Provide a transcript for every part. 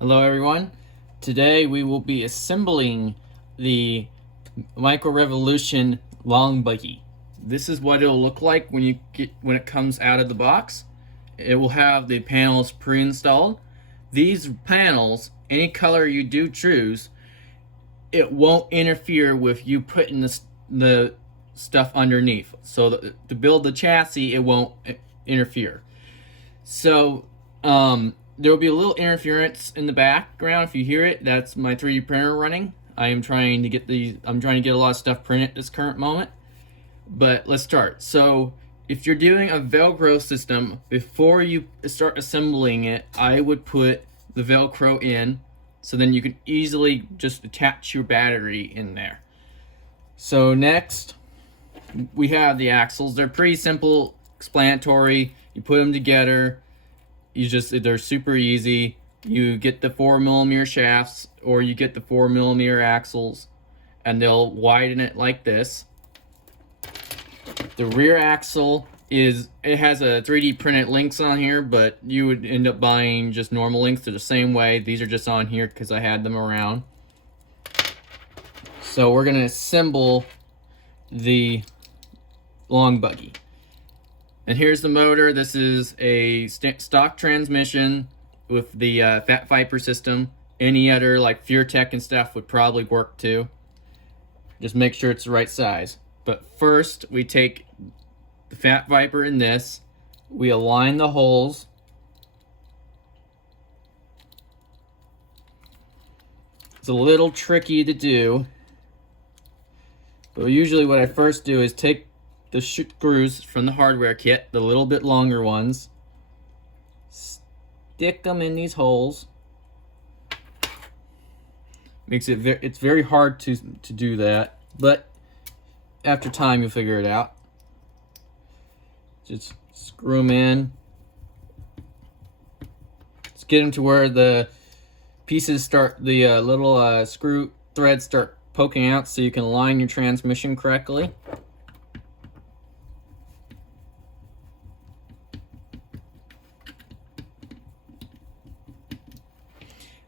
Hello everyone. Today we will be assembling the Micro Revolution long buggy. This is what it'll look like when it comes out of the box. It will have the panels pre-installed. These panels, any color you do choose, it won't interfere with you putting the stuff underneath. So to build the chassis, it won't interfere. So there will be a little interference in the background if you hear it. That's my 3D printer running. I'm trying to get a lot of stuff printed at this current moment. But let's start. So if you're doing a Velcro system, before you start assembling it, I would put the Velcro in, so then you can easily just attach your battery in there. So next, we have the axles. They're pretty simple, explanatory. You put them together. They're super easy. You get the 4mm shafts, or you get the 4mm axles, and they'll widen it like this. The rear axle has a 3D printed links on here, but you would end up buying just normal links. They're the same way. These are just on here because I had them around. So we're gonna assemble the long buggy. And here's the motor. This is a stock transmission with the Fat Viper system. Any other like FureTech and stuff would probably work too. Just make sure it's the right size. But first, we take the Fat Viper in this. We align the holes. It's a little tricky to do. But usually what I first do is take the screws from the hardware kit, the little bit longer ones, stick them in these holes. It's very hard to do that, but after time you'll figure it out. Just screw them in. Let's get them to where the pieces start, the little screw threads start poking out, so you can align your transmission correctly.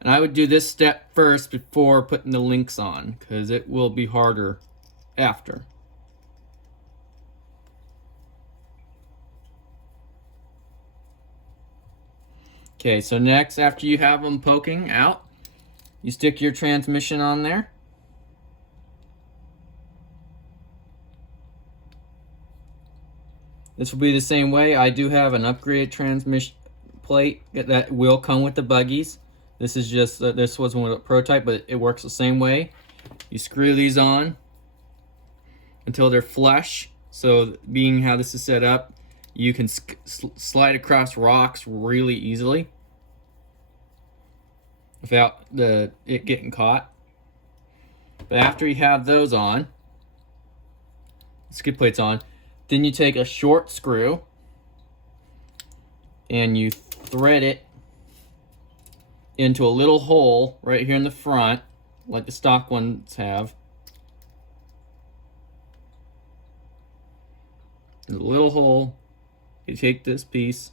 And I would do this step first before putting the links on, because it will be harder after. Okay, so next, after you have them poking out, you stick your transmission on there. This will be the same way. I do have an upgraded transmission plate that will come with the buggies. This is just, this wasn't a prototype, but it works the same way. You screw these on until they're flush. So being how this is set up, you can slide across rocks really easily without it getting caught. But after you have those on, skid plates on, then you take a short screw and you thread it into a little hole right here in the front, like the stock ones have. A little hole. You take this piece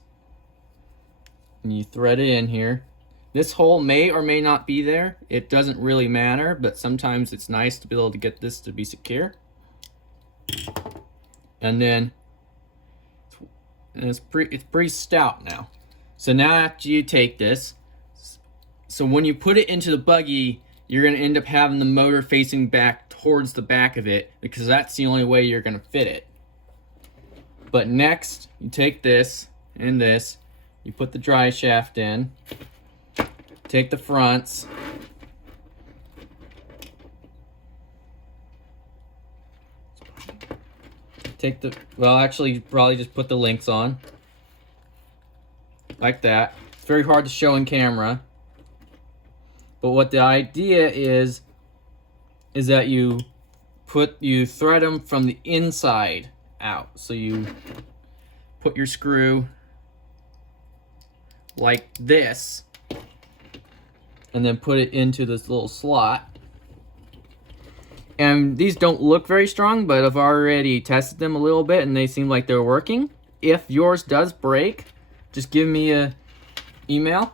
and you thread it in here. This hole may or may not be there. It doesn't really matter, but sometimes it's nice to be able to get this to be secure. And then it's pretty stout now. So now after you take this, so when you put it into the buggy, you're going to end up having the motor facing back towards the back of it, because that's the only way you're going to fit it. But next, you take this and this, you put the dry shaft in, take the fronts, actually you probably just put the links on, like that. It's very hard to show in camera. But what the idea is that you thread them from the inside out. So you put your screw like this, and then put it into this little slot. And these don't look very strong, but I've already tested them a little bit and they seem like they're working. If yours does break, just give me an email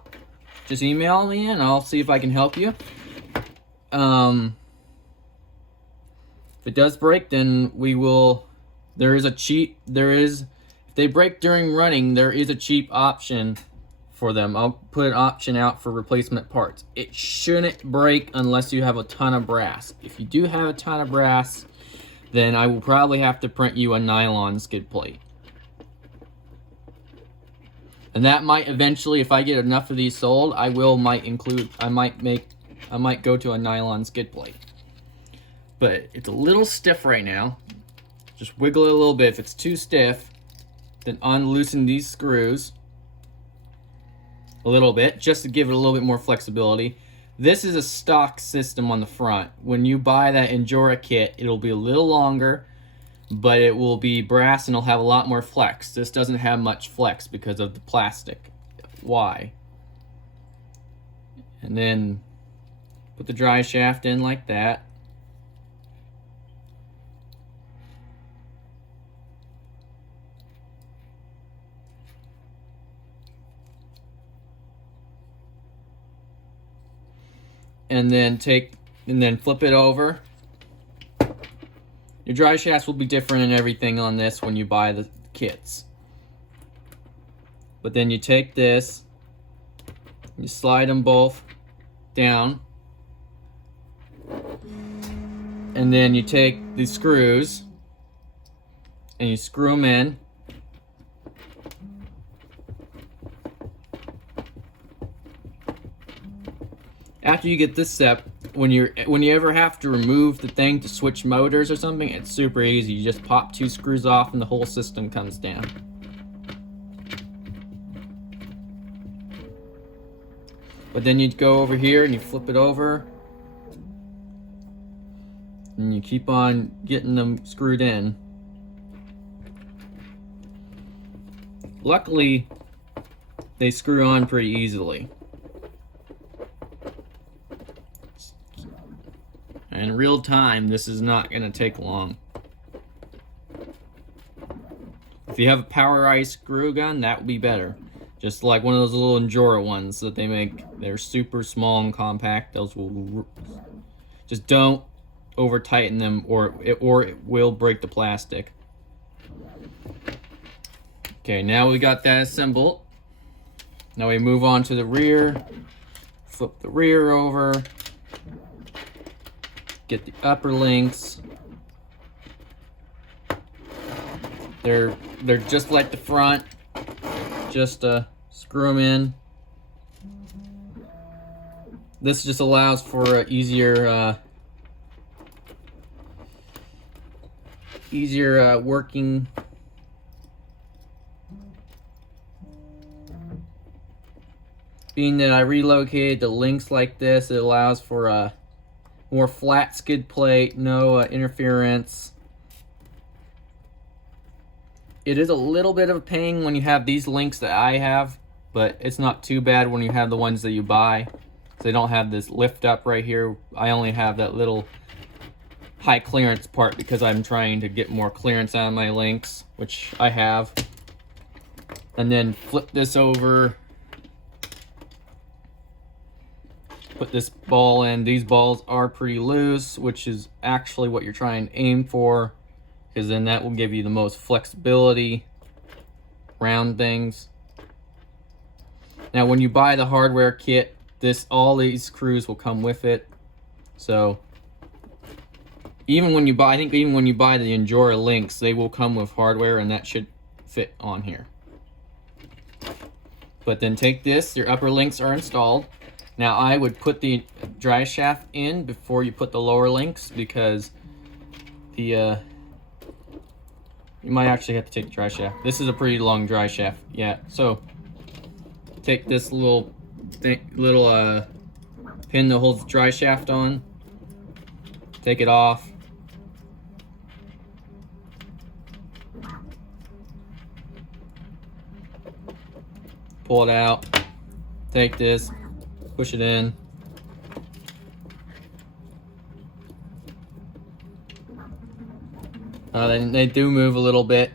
just email me and I'll see if I can help you. If it does break, then we will, if they break during running, there is a cheap option for them. I'll put an option out for replacement parts. It shouldn't break unless you have a ton of brass. If you do have a ton of brass, then I will probably have to print you a nylon skid plate. And that might eventually, if I get enough of these sold, I might go to a nylon skid plate. But it's a little stiff right now. Just wiggle it a little bit. If it's too stiff, then unloosen these screws a little bit, just to give it a little bit more flexibility. This is a stock system on the front. When you buy that Endura kit, it'll be a little longer, but it will be brass and it'll have a lot more flex. This doesn't have much flex because of the plastic. Why? And then put the dry shaft in like that. And then flip it over. Your dry shafts will be different and everything on this when you buy the kits. But then you take this, you slide them both down, and then you take the screws and you screw them in. After you get this step, when you ever have to remove the thing to switch motors or something, it's super easy. You just pop 2 screws off and the whole system comes down. But then you go over here and you flip it over and you keep on getting them screwed in. Luckily, they screw on pretty easily. In real time, this is not going to take long. If you have a PowerEye screw gun, that would be better. Just like one of those little Endura ones that they make. They're super small and compact. Those will just don't over tighten them, or it will break the plastic. Okay, now we got that assembled. Now we move on to the rear. Flip the rear over. Get the upper links. They're just like the front. Just screw them in. This just allows for easier working. Being that I relocated the links like this, it allows for a more flat skid plate, no interference. It is a little bit of a pain when you have these links that I have, but it's not too bad when you have the ones that you buy. So they don't have this lift up right here. I only have that little high clearance part because I'm trying to get more clearance out of my links, which I have. And then flip this over. Put this ball in. These balls are pretty loose, which is actually what you're trying to aim for, because then that will give you the most flexibility around things. Now when you buy the hardware kit, all these screws will come with it. So even when you buy, I think even when you buy the Endura links, they will come with hardware, and that should fit on here. But then take this, your upper links are installed. Now I would put the dry shaft in before you put the lower links, because you might actually have to take the dry shaft. This is a pretty long dry shaft, yeah. So take this little pin that holds the dry shaft on, take it off. Pull it out, take this, push it in. They do move a little bit.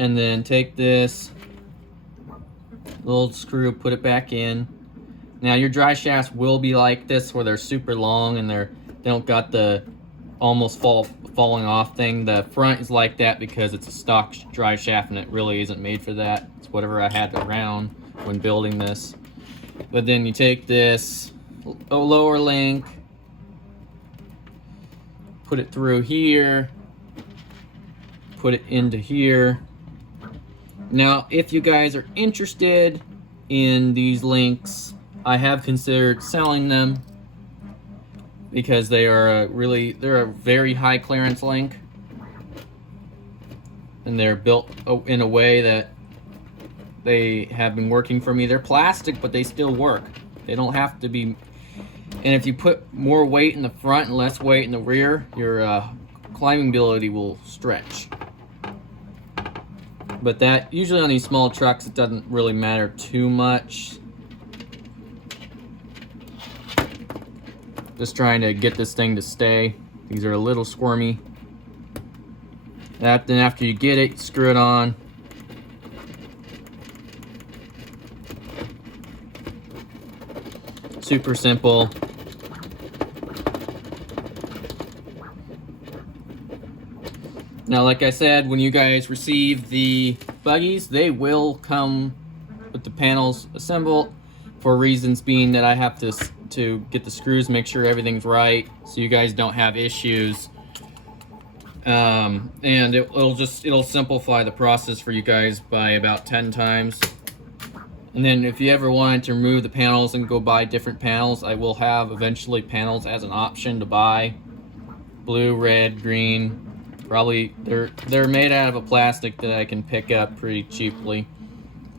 and then take this little screw, put it back in. Now your dry shafts will be like this, where they're super long and they don't got the almost falling off thing. The front is like that because it's a stock dry shaft and it really isn't made for that. It's whatever I had around when building this. But then you take this lower link, put it through here, put it into here. Now, if you guys are interested in these links, I have considered selling them because they are they're a very high clearance link, and they're built in a way that they have been working for me. They're plastic, but they still work. They don't have to be. And if you put more weight in the front and less weight in the rear, your climbing ability will stretch. But that, usually on these small trucks, it doesn't really matter too much. Just trying to get this thing to stay. These are a little squirmy. Then after you get it, screw it on. Super simple. Now, like I said, when you guys receive the buggies, they will come with the panels assembled, for reasons being that I have to get the screws, make sure everything's right, so you guys don't have issues. And it'll simplify the process for you guys by about 10 times. And then if you ever wanted to remove the panels and go buy different panels, I will have eventually panels as an option to buy. Blue, red, green. Probably they're made out of a plastic that I can pick up pretty cheaply,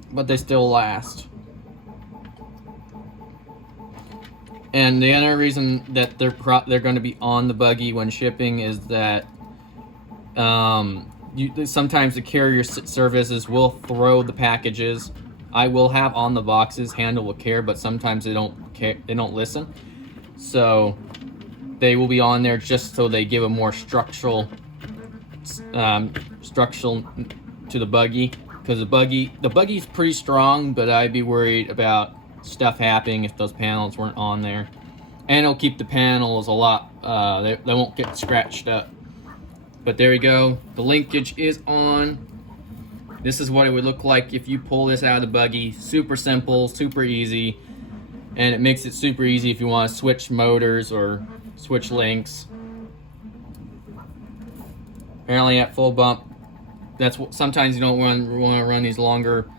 but they still last. And the other reason that they're going to be on the buggy when shipping is that sometimes the carrier services will throw the packages. I will have on the boxes handle with care, but sometimes they don't care, they don't listen. So they will be on there just so they give a more structural to the buggy, because the buggy's pretty strong, but I'd be worried about stuff happening if those panels weren't on there. And it'll keep the panels a lot, they won't get scratched up. But there we go, the linkage is on. This is what it would look like if you pull this out of the buggy. Super simple, super easy, and it makes it super easy if you want to switch motors or switch links. Apparently at full bump, that's what, sometimes you don't want to run these longer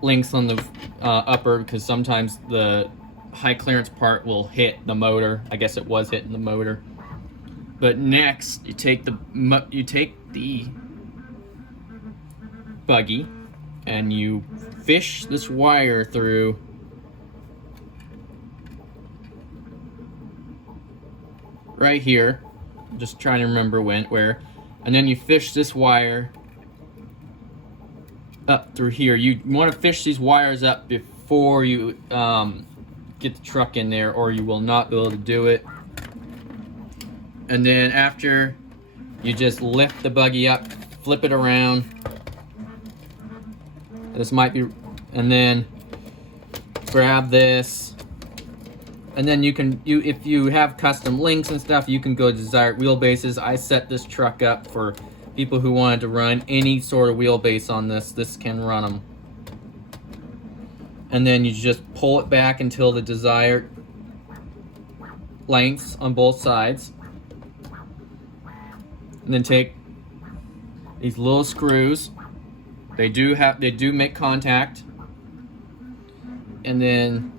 links on the upper, because sometimes the high clearance part will hit the motor. I guess it was hitting the motor. But next, you take the buggy and you fish this wire through right here. I'm just trying to remember where. And then you fish this wire up through here. You want to fish these wires up before you get the truck in there, or you will not be able to do it. And then after, you just lift the buggy up, flip it around. This might be, and then grab this. And then if you have custom links and stuff, you can go to desired wheelbases. I set this truck up for people who wanted to run any sort of wheelbase on this. This can run them. And then you just pull it back until the desired lengths on both sides. And then take these little screws. They do make contact. And then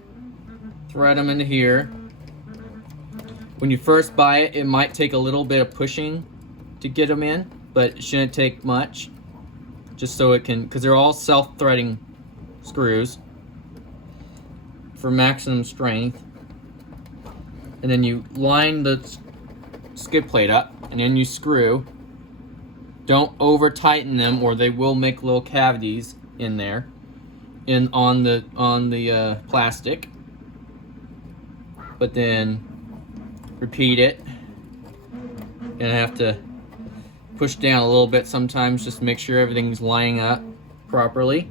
thread them into here. When you first buy it, it might take a little bit of pushing to get them in, but it shouldn't take much. Just so it can, because they're all self-threading screws for maximum strength. And then you line the skid plate up, and then you screw. Don't over tighten them, or they will make little cavities in there, on the plastic. But then repeat it, and I have to push down a little bit sometimes just to make sure everything's lining up properly.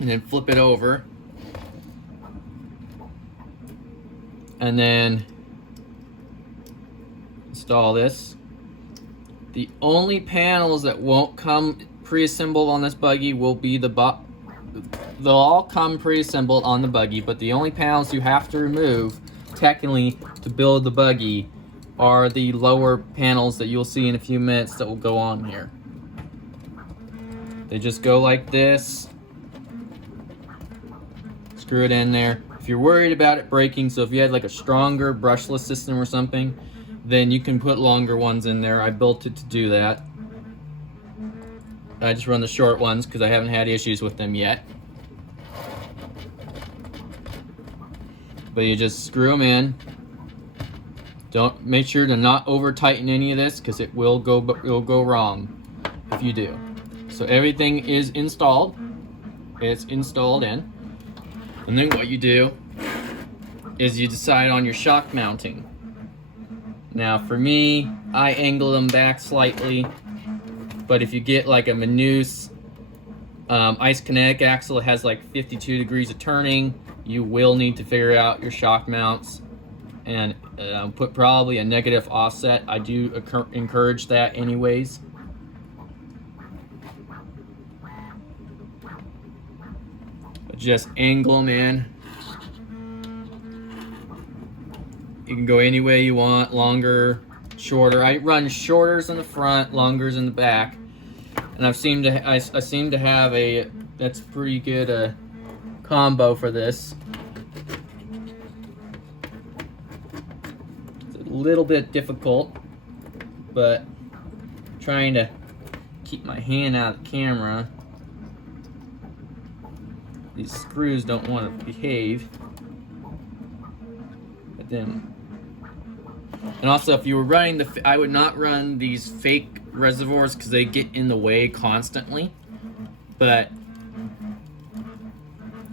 And then flip it over. And then install this. The only panels that won't come pre-assembled on this buggy will be they'll all come pre-assembled on the buggy, but the only panels you have to remove technically to build the buggy are the lower panels that you'll see in a few minutes that will go on here. They just go like this. Screw it in there. If you're worried about it breaking, so if you had like a stronger brushless system or something, then you can put longer ones in there. I built it to do that. I just run the short ones because I haven't had issues with them yet. But you just screw them in. Don't make sure to not over tighten any of this because it will go wrong if you do. So everything is installed. It's installed in. And then what you do is you decide on your shock mounting. Now for me, I angle them back slightly, but if you get like a Manus ice kinetic axle that has like 52 degrees of turning, you will need to figure out your shock mounts and put probably a negative offset. I do encourage that anyways. Just angle them in. You can go any way you want, longer, shorter. I run shorters in the front, longers in the back, and I seem to have a that's pretty good combo for this. It's a little bit difficult, but trying to keep my hand out of the camera. These screws don't want to behave. But then, and also if you were running I would not run these fake reservoirs because they get in the way constantly. But,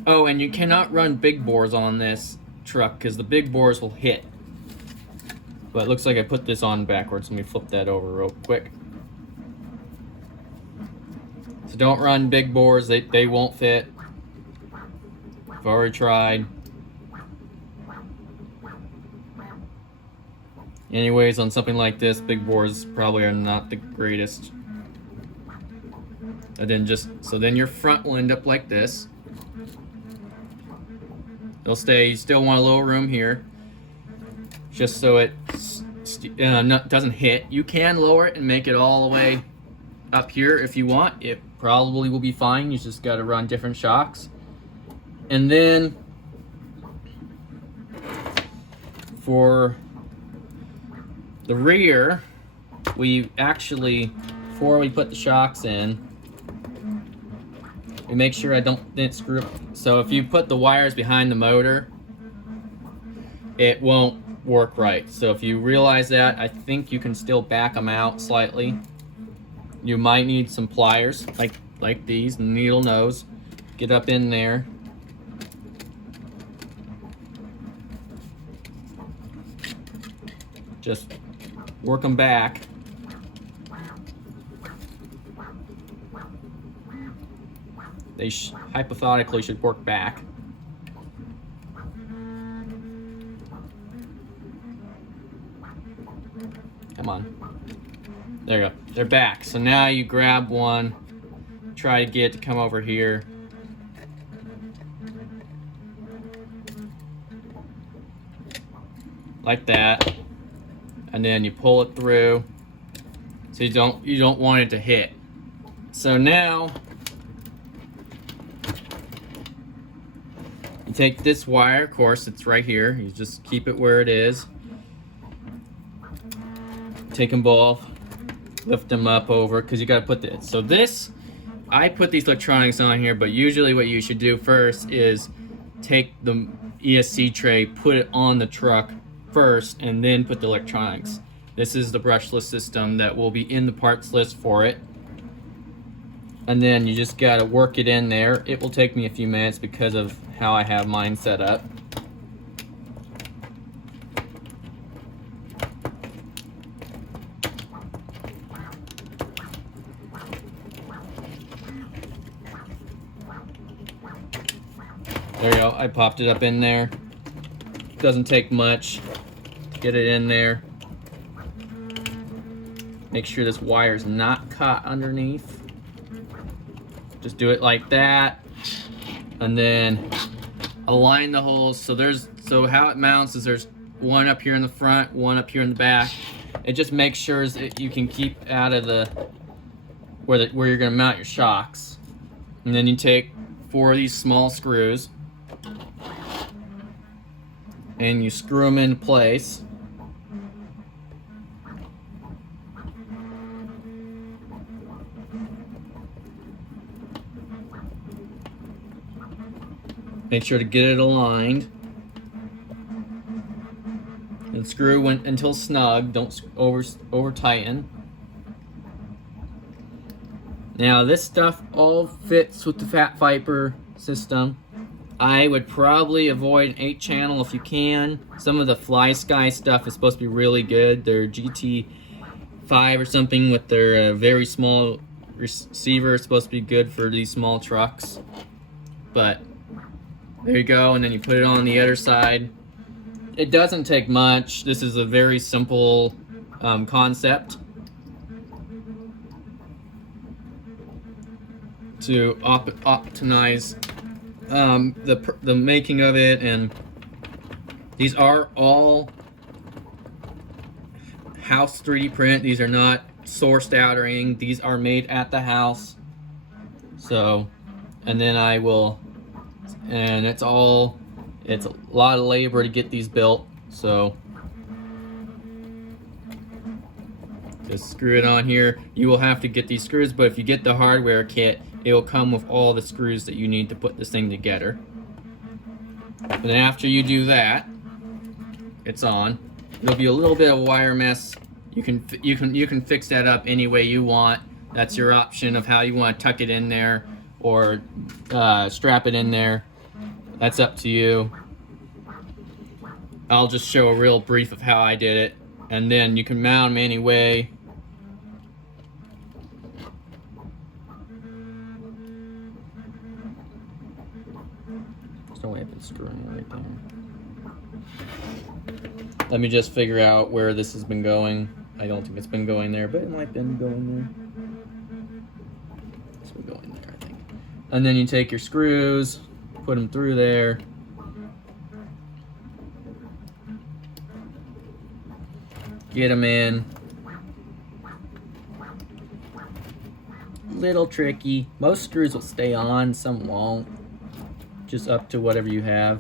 oh, and you cannot run big bores on this truck because the big bores will hit. But it looks like I put this on backwards. Let me flip that over real quick. So don't run big bores, they won't fit. I've already tried. Anyways, on something like this, big bores probably are not the greatest. And then so then your front will end up like this. It'll stay, you still want a little room here. Just so it doesn't hit. You can lower it and make it all the way up here if you want. It probably will be fine. You just gotta run different shocks. And then for the rear, we actually, before we put the shocks in, we make sure I didn't screw up. So if you put the wires behind the motor, it won't work right. So if you realize that, I think you can still back them out slightly. You might need some pliers, like these, needle nose. Get up in there. Just work them back. They hypothetically should work back. Come on. There you go. They're back. So now you grab one, try to get it to come over here. Like that. And then you pull it through. So you don't want it to hit. So now you take this wire, of course it's right here. You just keep it where it is. Take them both, lift them up over, because you got to put this. So this, I put these electronics on here, but usually what you should do first is take the ESC tray, put it on the truck first, and then put the electronics. This is the brushless system that will be in the parts list for it. And then you just got to work it in there. It will take me a few minutes because of how I have mine set up. There you go, I popped it up in there. Doesn't take much to get it in there. Make sure this wire's not caught underneath. Just do it like that. And then align the holes. So how it mounts is there's one up here in the front, one up here in the back. It just makes sure that you can keep out of the where you're gonna mount your shocks. And then you take 4 of these small screws and you screw them into place. Make sure to get it aligned. And screw until snug, don't over tighten. Now this stuff all fits with the Fat Viper system. I would probably avoid an 8-channel if you can. Some of the Fly Sky stuff is supposed to be really good. Their GT5 or something with their very small receiver is supposed to be good for these small trucks. But there you go, and then you put it on the other side. It doesn't take much. This is a very simple concept to optimize the making of it. And these are all house 3D print. These are not sourced out or anything. These are made at the house. So, and then and it's a lot of labor to get these built, so just screw it on here. You will have to get these screws, but if you get the hardware kit, it will come with all the screws that you need to put this thing together. And then after you do that, it's on. There'll be a little bit of wire mess. You can fix that up any way you want. That's your option of how you want to tuck it in there or strap it in there. That's up to you. I'll just show a real brief of how I did it, and then you can mount them any way. There's no way I've been screwing it right there. Let me just figure out where this has been going. I don't think it's been going there, but it might have been going there. It's been going there, I think. And then you take your screws, put them through there. Get them in. Little tricky. Most screws will stay on, some won't. Just up to whatever you have.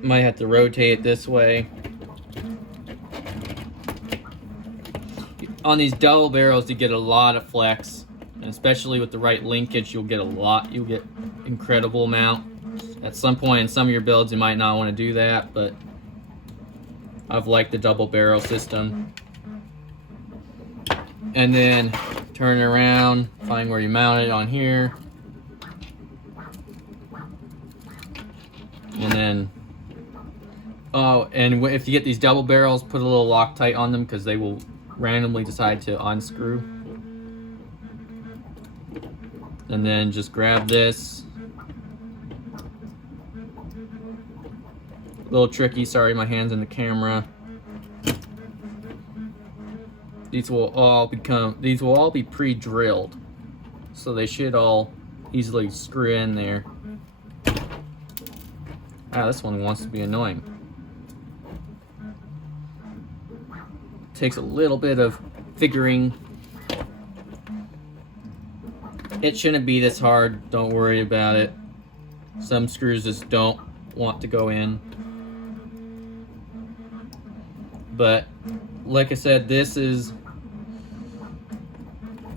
Might have to rotate it this way. On these double barrels, you get a lot of flex. And especially with the right linkage, you'll get incredible amount. At some point in some of your builds, you might not want to do that, but I've liked the double barrel system. And then turn it around, find where you mount it on here. And then, and if you get these double barrels, put a little Loctite on them because they will randomly decide to unscrew. And then just grab this. A little tricky, sorry, my hand's in the camera. These will all be pre-drilled, so they should all easily screw in there. Ah, this one wants to be annoying. Takes a little bit of figuring. It shouldn't be this hard, don't worry about it. Some screws just don't want to go in. But like I said, this is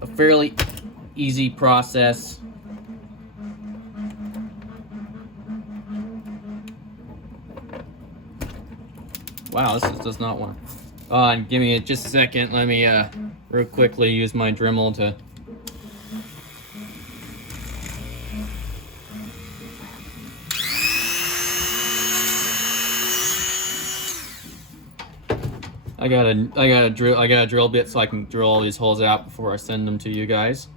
a fairly easy process. Wow, this does not want to. And give me just a second. Let me real quickly use my Dremel to I got a drill bit so I can drill all these holes out before I send them to you guys.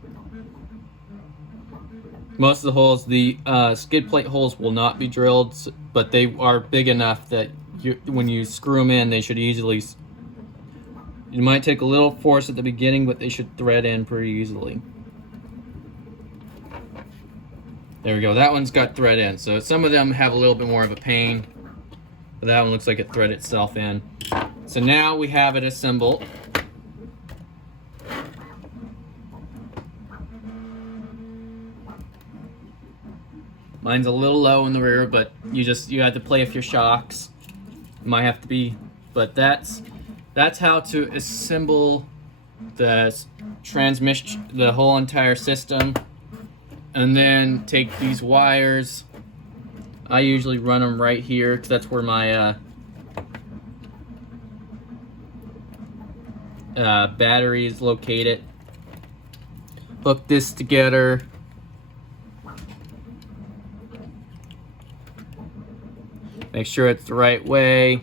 Most of the holes, the skid plate holes will not be drilled, but they are big enough that when you screw them in, they should easily. You might take a little force at the beginning, but they should thread in pretty easily. There we go. That one's got thread in. So some of them have a little bit more of a pain, but that one looks like it threaded itself in. So now we have it assembled. Mine's a little low in the rear, but you have to play with your shocks. Might have to be, but that's how to assemble the transmission, the whole entire system, and then take these wires. I usually run them right here because that's where my battery is located. Hook this together. Make sure it's the right way.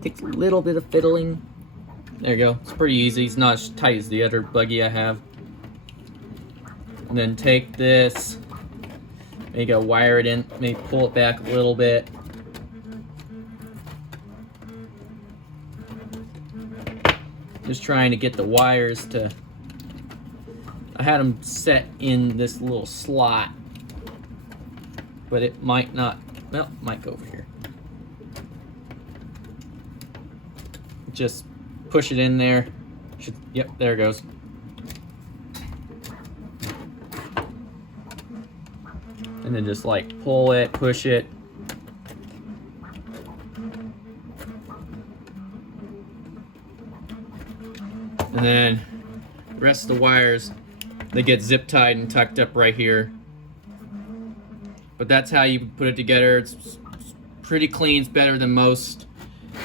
Takes a little bit of fiddling. There you go. It's pretty easy. It's not as tight as the other buggy I have. And then take this. Maybe go wire it in. Maybe pull it back a little bit. Just trying to get the wires to. I had them set in this little slot, but it might not. Well, it might go over here. Just push it in there. Yep, there it goes. And then just like pull it, push it. And then the rest of the wires, they get zip tied and tucked up right here. But that's how you put it together. It's pretty clean. It's better than most.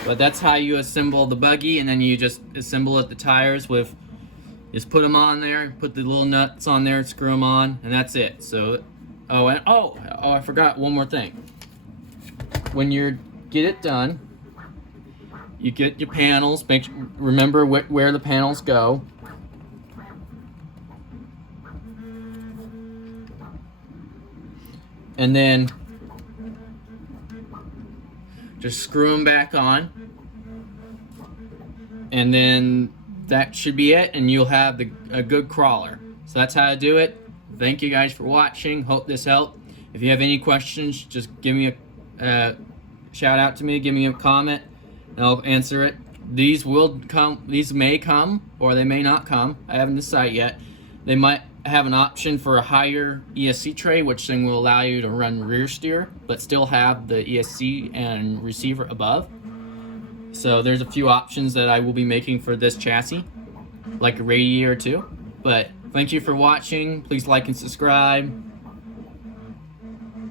But that's how you assemble the buggy, and then you just assemble it, the tires with, just put them on there, put the little nuts on there, screw them on, and that's it. So, I forgot one more thing. When you get it done, you get your panels. Remember where the panels go. And then just screw them back on, and then that should be it, and you'll have a good crawler. So that's how to do it. Thank you guys for watching. Hope this helped. If you have any questions, just give me a shout out to me, give me a comment, and I'll answer it. These will come. These may come, or they may not come. I haven't decided yet. They might have an option for a higher ESC tray, which then will allow you to run rear steer, but still have the ESC and receiver above. So there's a few options that I will be making for this chassis, like a radiator too. But thank you for watching. Please like and subscribe.